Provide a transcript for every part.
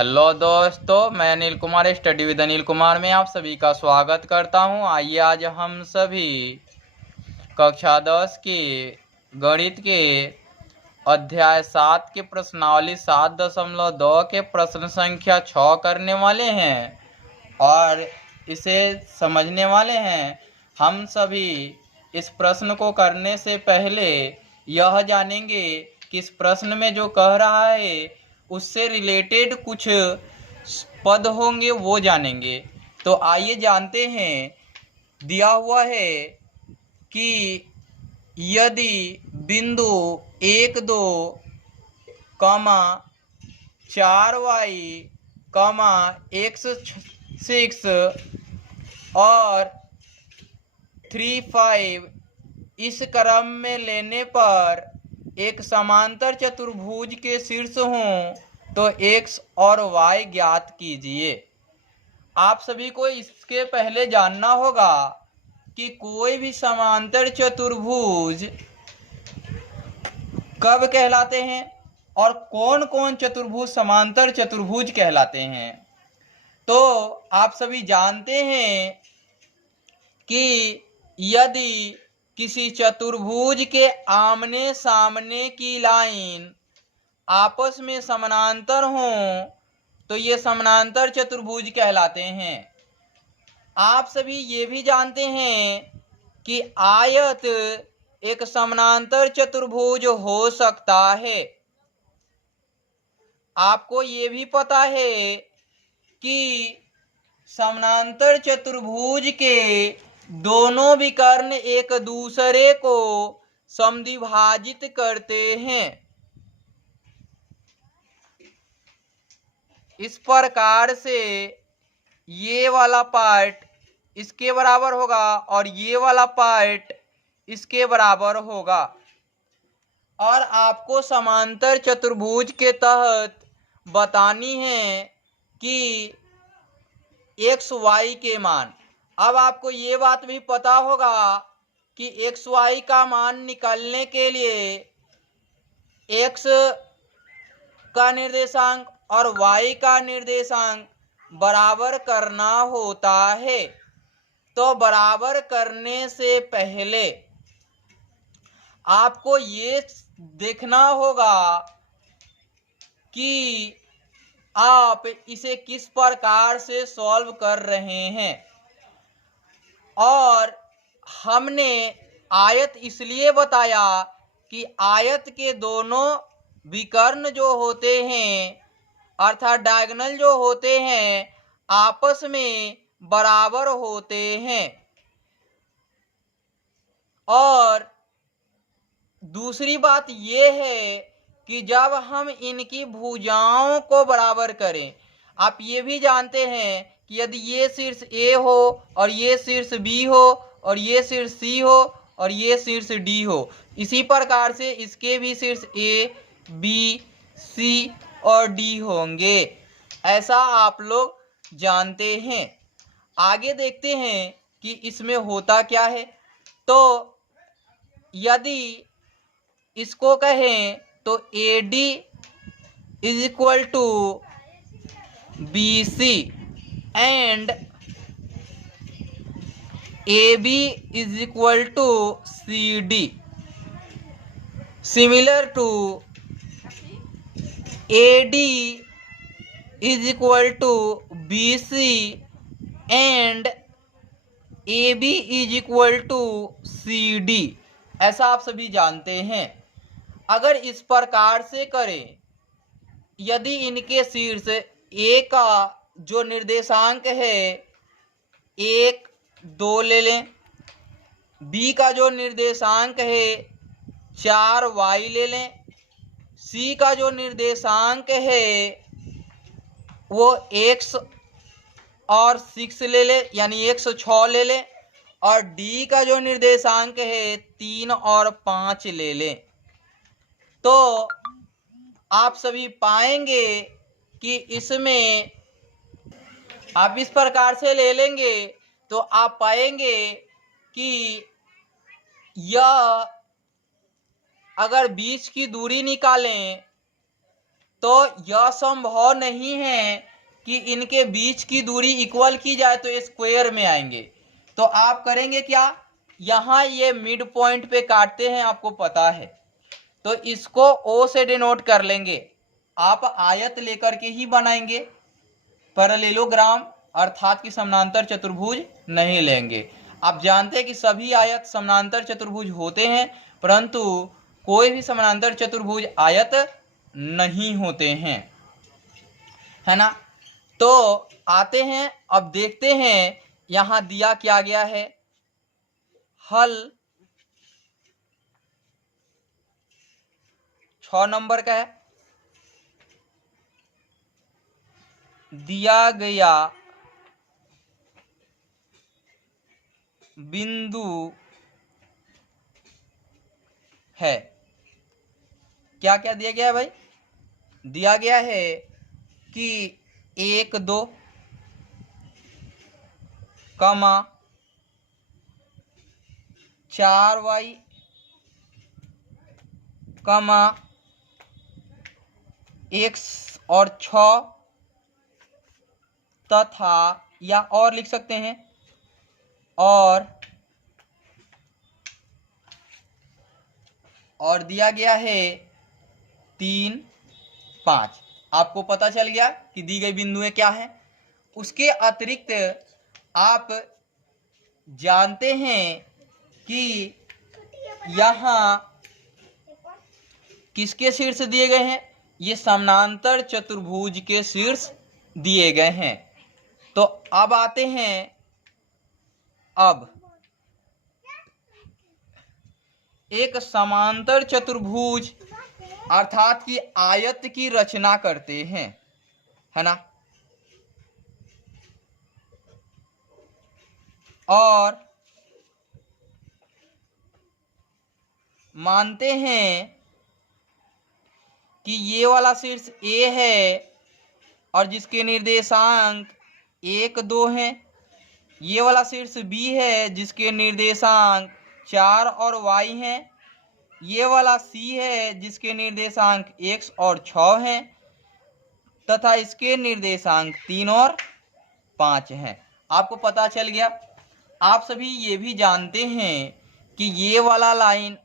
Hello दोस्तों, मैं Anil Kumar study with Anil Kumar में आप सभी का स्वागत करता हूं। आइए आज हम सभी कक्षा 10 के गणित के अध्याय 7 के प्रश्नावली 7.2 के प्रश्न संख्या 6 करने वाले हैं और इसे समझने वाले हैं। हम सभी इस प्रश्न को करने से पहले यह जानेंगे कि इस प्रश्न में जो कह रहा है उससे रिलेटेड कुछ पद होंगे, वो जानेंगे। तो आइए जानते हैं। दिया हुआ है कि यदि बिंदु 1, 2, 4y, x6 और 3, 5 इस क्रम में लेने पर एक समांतर चतुर्भुज के शीर्ष हों तो x और y ज्ञात कीजिए। आप सभी को इसके पहले जानना होगा कि कोई भी समांतर चतुर्भुज कब कहलाते हैं और कौन कौन चतुर्भुज समांतर चतुर्भुज कहलाते हैं। तो आप सभी जानते हैं कि यदि किसी चतुर्भुज के आमने सामने की लाइन आपस में समानांतर हों तो ये समानांतर चतुर्भुज कहलाते हैं। आप सभी ये भी जानते हैं कि आयत एक समानांतर चतुर्भुज हो सकता है। आपको ये भी पता है कि समानांतर चतुर्भुज के दोनों विकर्ण एक दूसरे को समद्विभाजित करते हैं। इस प्रकार से ये वाला पार्ट इसके बराबर होगा और ये वाला पार्ट इसके बराबर होगा। और आपको समांतर चतुर्भुज के तहत बतानी है कि एक्स वाई के मान। अब आपको ये बात भी पता होगा कि एक्स वाई का मान निकालने के लिए एक्स का निर्देशांक और y का निर्देशांक बराबर करना होता है। तो बराबर करने से पहले आपको ये देखना होगा कि आप इसे किस प्रकार से सॉल्व कर रहे हैं। और हमने आयत इसलिए बताया कि आयत के दोनों विकर्ण जो होते हैं अर्थात डायगोनल जो होते हैं आपस में बराबर होते हैं। और दूसरी बात यह है कि जब हम इनकी भुजाओं को बराबर करें, आप ये भी जानते हैं कि यदि ये शीर्ष A हो और ये शीर्ष B हो और ये शीर्ष C हो और ये शीर्ष D हो, इसी प्रकार से इसके भी शीर्ष A, B, C और D होंगे, ऐसा आप लोग जानते हैं। आगे देखते हैं कि इसमें होता क्या है। तो यदि इसको कहें तो AD is equal to BC and AB is equal to CD। Similar to AD is equal to BC and AB is equal to CD, ऐसा आप सभी जानते हैं। अगर इस प्रकार से करें, यदि इनके शीर्ष A का जो निर्देशांक है 1, 2 ले लें, B का जो निर्देशांक है 4y ले लें, C का जो निर्देशांक है वो x और 6 ले लें यानी 106 ले लें, और D का जो निर्देशांक है 3 और 5 ले लें। तो आप सभी पाएंगे कि इसमें आप इस प्रकार से ले लेंगे तो आप पाएंगे कि यह अगर बीच की दूरी निकालें तो यह संभव नहीं है कि इनके बीच की दूरी इक्वल की जाए तो स्क्वायर में आएंगे। तो आप करेंगे क्या, यहाँ ये मिड पॉइंट पे काटते हैं, आपको पता है, तो इसको O से डिनोट कर लेंगे। आप आयत लेकर के ही बनाएंगे, पैरेललोग्राम अर्थात कि समानांतर चतुर्भुज नहीं लेंगे। आप जानते हैं कि सभी आयत समानांतर चतुर्भुज होते हैं, परंतु कोई भी समानांतर चतुर्भुज आयत नहीं होते हैं, है ना। तो आते हैं, अब देखते हैं यहां दिया क्या गया है। हल 6 नंबर का है, दिया गया बिंदु है, क्या क्या दिया गया है भाई, दिया गया है कि 1 2 कमा 4y कमा x और 6 तथा, या और लिख सकते हैं, और दिया गया है 3 5। आपको पता चल गया कि दी गई बिंदुएं क्या है। उसके अतिरिक्त आप जानते हैं कि यहाँ किसके शीर्ष दिए गए हैं, ये समानांतर चतुर्भुज के शीर्ष दिए गए हैं। तो अब आते हैं, अब एक समांतर चतुर्भुज अर्थात कि आयत की रचना करते हैं, है ना, और मानते हैं कि ये वाला शीर्ष A है और जिसके निर्देशांक 1 2 हैं, ये वाला शीर्ष B है जिसके निर्देशांक 4 और y हैं, ये वाला C है जिसके निर्देशांक x और 6 हैं, तथा इसके निर्देशांक 3 और 5 हैं। आपको पता चल गया। आप सभी ये भी जानते हैं कि ये वाला लाइन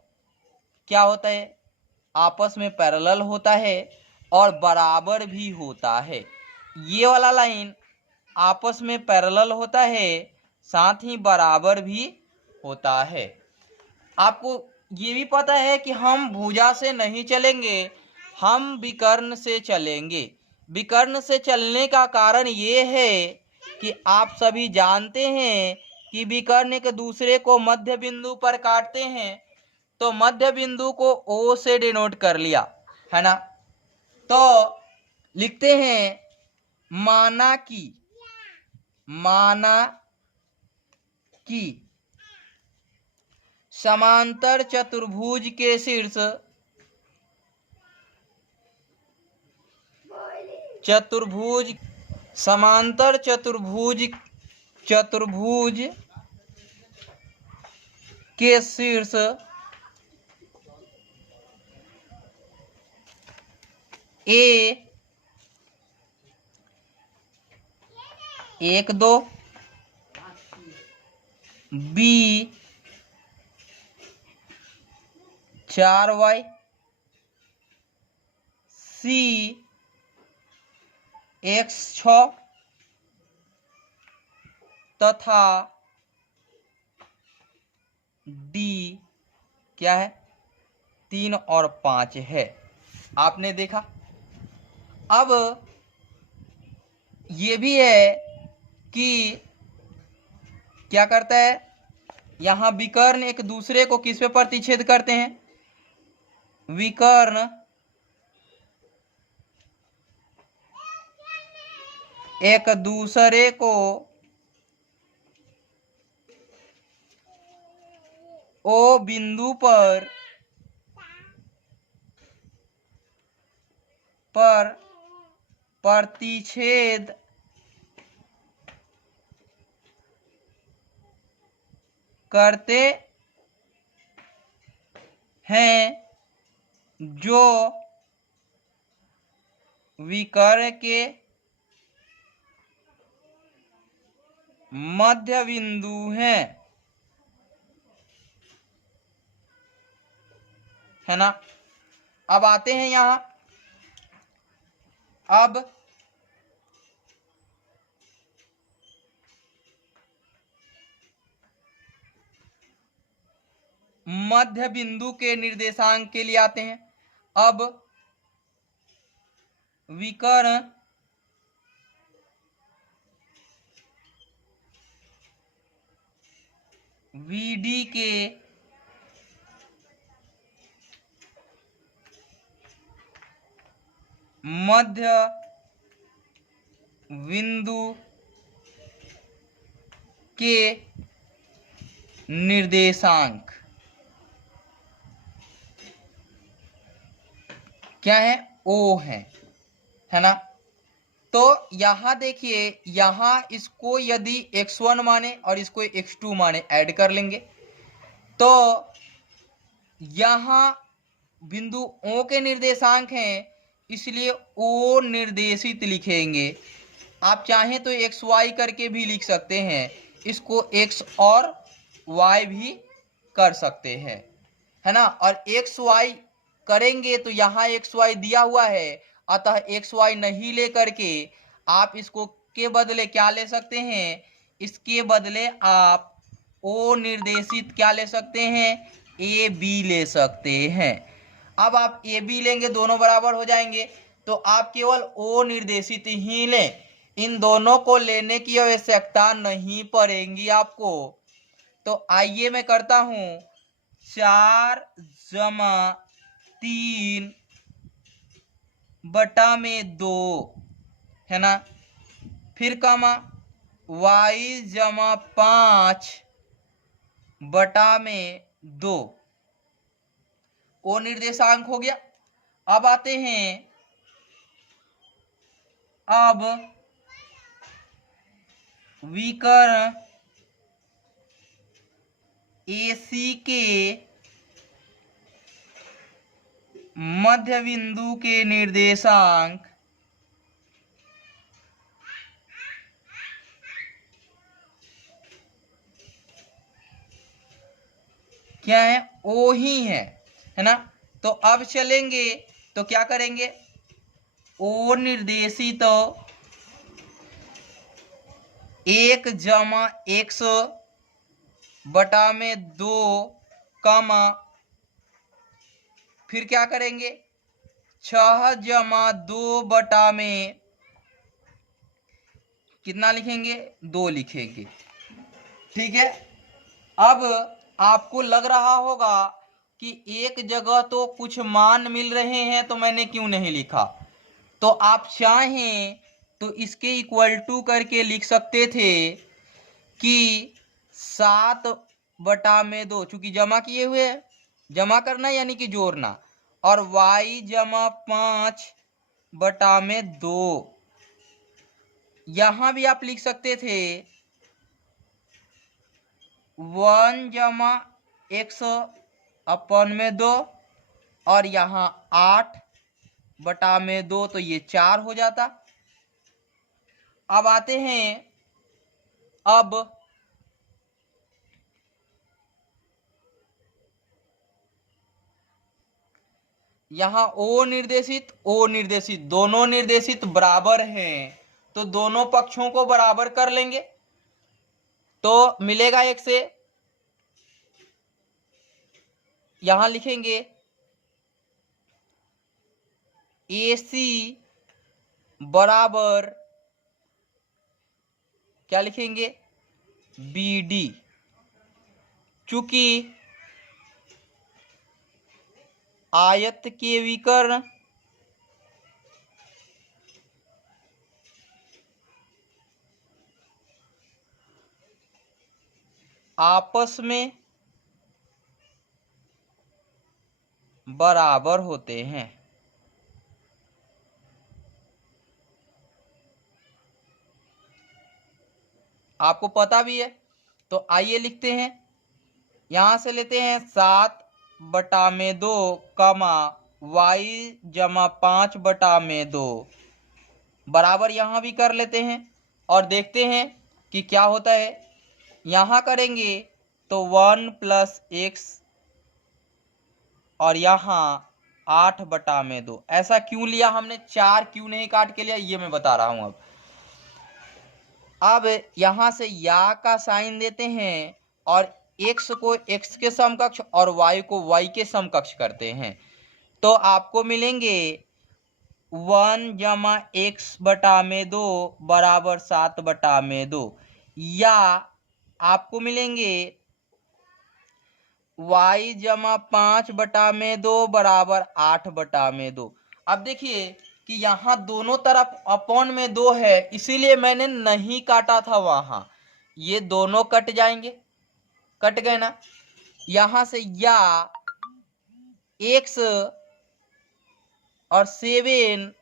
क्या होता है, आपस में पैरेलल होता है और बराबर भी होता है। ये वाला लाइन आपस में पैरेलल होता है, साथ ही बराबर भी होता है। आपको ये भी पता है कि हम भुजा से नहीं चलेंगे, हम विकर्ण से चलेंगे। विकर्ण से चलने का कारण ये है कि आप सभी जानते हैं कि विकर्ण एक दूसरे को मध्य बिंदु पर काटते हैं, तो मध्य बिंदु को O से डिनोट कर लिया, है ना। तो लिखते हैं, माना कि समांतर चतुर्भुज के शीर्ष समांतर चतुर्भुज के शीर्ष A 1 2 B 4y C x 6 तथा D क्या है, 3 और 5 है। आपने देखा। अब ये भी है कि क्या करता है, यहाँ विकर्ण एक दूसरे को किस पे प्रतिच्छेद करते हैं, विकर्ण एक दूसरे को O बिंदु पर प्रतिच्छेद करते हैं, जो विकर्ण के मध्य बिंदु हैं, है ना। अब आते हैं यहां, अब मध्य बिंदु के निर्देशांक के लिए आते हैं। अब विकर्ण VD के मध्य बिंदु के निर्देशांक क्या है? O है ना। तो यहां देखिए, यहां इसको यदि x1 माने और इसको x2 माने, ऐड कर लेंगे तो यहां बिंदु O के निर्देशांक हैं, इसलिए O निर्देशित लिखेंगे। आप चाहें तो XY करके भी लिख सकते हैं, इसको X और Y भी कर सकते हैं, है ना। और XY करेंगे तो यहाँ XY दिया हुआ है, अतः XY नहीं ले करके आप इसको के बदले क्या ले सकते हैं? इसके बदले आप O निर्देशित क्या ले सकते हैं? AB ले सकते हैं। अब आप AB लेंगे, दोनों बराबर हो जाएंगे, तो आप केवल O निर्देशित ही लें, इन दोनों को लेने की आवश्यकता नहीं पड़ेगी आपको। तो आइए मैं करता हूं 4 जमा 3 बटा में 2, है ना। फिर कमा y जमा 5 बटा में 2, ओ निर्देशांक हो गया। अब आते हैं, अब विकर्ण AC के मध्य बिंदु के निर्देशांक क्या है? O ही है ना। तो अब चलेंगे तो क्या करेंगे? O निर्देशित तो 1 जमा x बटा में 2 कमा, फिर क्या करेंगे? 6 जमा 2 बटा में कितना लिखेंगे? 2 लिखेंगे, ठीक है। अब आपको लग रहा होगा कि एक जगह तो कुछ मान मिल रहे हैं, तो मैंने क्यों नहीं लिखा। तो आप चाहें तो इसके इक्वल टू करके लिख सकते थे कि 7 बटा में 2, चूंकि जमा किए हुए हैं, जमा करना यानी कि जोड़ना, और y जमा 5 बटा में 2, यहां भी आप लिख सकते थे 1 जमा x अपन में 2, और यहाँ 8 बटा में 2, तो ये 4 हो जाता। अब आते हैं, अब यहाँ O निर्देशित दोनों निर्देशित बराबर हैं, तो दोनों पक्षों को बराबर कर लेंगे, तो मिलेगा 1 से। यहां लिखेंगे AC बराबर क्या लिखेंगे? BD, चूंकि आयत के विकर्ण आपस में बराबर होते हैं। आपको पता भी है, तो आइए लिखते हैं। यहां से लेते हैं 7 बटा में 2 कमा y जमा 5 बटा में 2, बराबर यहाँ भी कर लेते हैं और देखते हैं कि क्या होता है। यहाँ करेंगे तो 1 प्लस एक्स और यहाँ 8/2। ऐसा क्यों लिया हमने, 4 क्यों नहीं काट के लिया, ये मैं बता रहा हूँ। अब यहाँ से या का साइन देते हैं और x को x के समकक्ष और y को y के समकक्ष करते हैं, तो आपको मिलेंगे 1 जमा x/2 बराबर 7/2, या आपको मिलेंगे y जमा 5/2 बराबर 8/2। अब देखिए कि यहाँ दोनों तरफ अपॉन में 2 है, इसीलिए मैंने नहीं काटा था वहां। ये दोनों कट जाएंगे, कट गए ना। यहां से या x और 7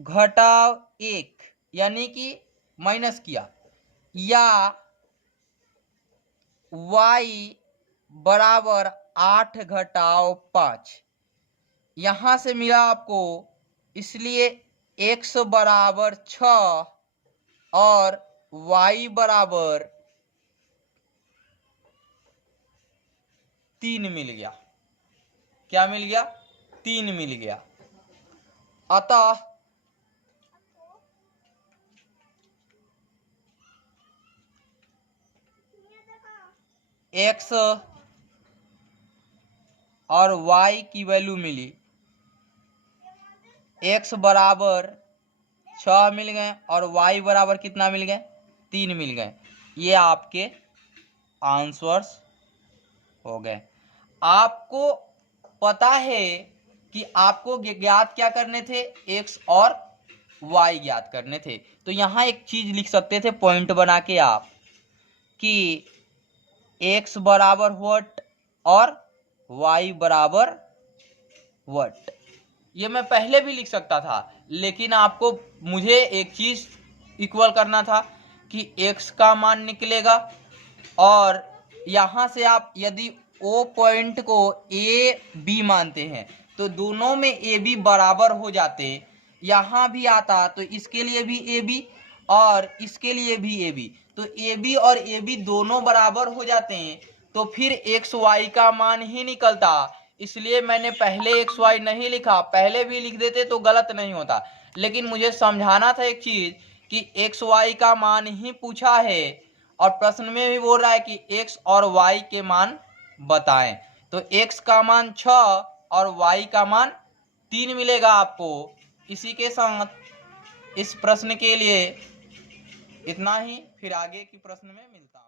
घटाव 1 यानी कि माइनस किया, या y बराबर 8 घटाव 5 यहां से मिला आपको, इसलिए x बराबर 6 और y बराबर 3 मिल गया। क्या मिल गया, 3 मिल गया। अतः x और y की वैल्यू मिली, x बराबर 6 मिल गए और y बराबर कितना मिल गए, 3 मिल गए। ये आपके आंसर्स हो गए। आपको पता है कि आपको ज्ञात क्या करने थे, x और y ज्ञात करने थे। तो यहाँ एक चीज लिख सकते थे पॉइंट बना के आप, कि x बराबर व्हाट और y बराबर व्हाट। ये मैं पहले भी लिख सकता था, लेकिन आपको मुझे एक चीज इक्वल करना था कि x का मान निकलेगा, और यहां से आप यदि O पॉइंट को ए बी मानते हैं तो दोनों में ए बी बराबर हो जाते, यहां भी आता तो इसके लिए भी ए बी और इसके लिए भी ए बी, तो ए बी और ए बी दोनों बराबर हो जाते हैं, तो फिर एक्स वाई का मान ही निकलता। इसलिए मैंने पहले एक्स वाई नहीं लिखा, पहले भी लिख देते तो गलत नहीं होता, लेकिन मुझे समझाना था एक चीज कि एक्स वाई का मान ही पूछा है और प्रश्न में भी बोल रहा है कि x और y के मान बताएं। तो x का मान 6 और y का मान 3 मिलेगा आपको। इसी के साथ इस प्रश्न के लिए इतना ही, फिर आगे की प्रश्न में मिलता हूं।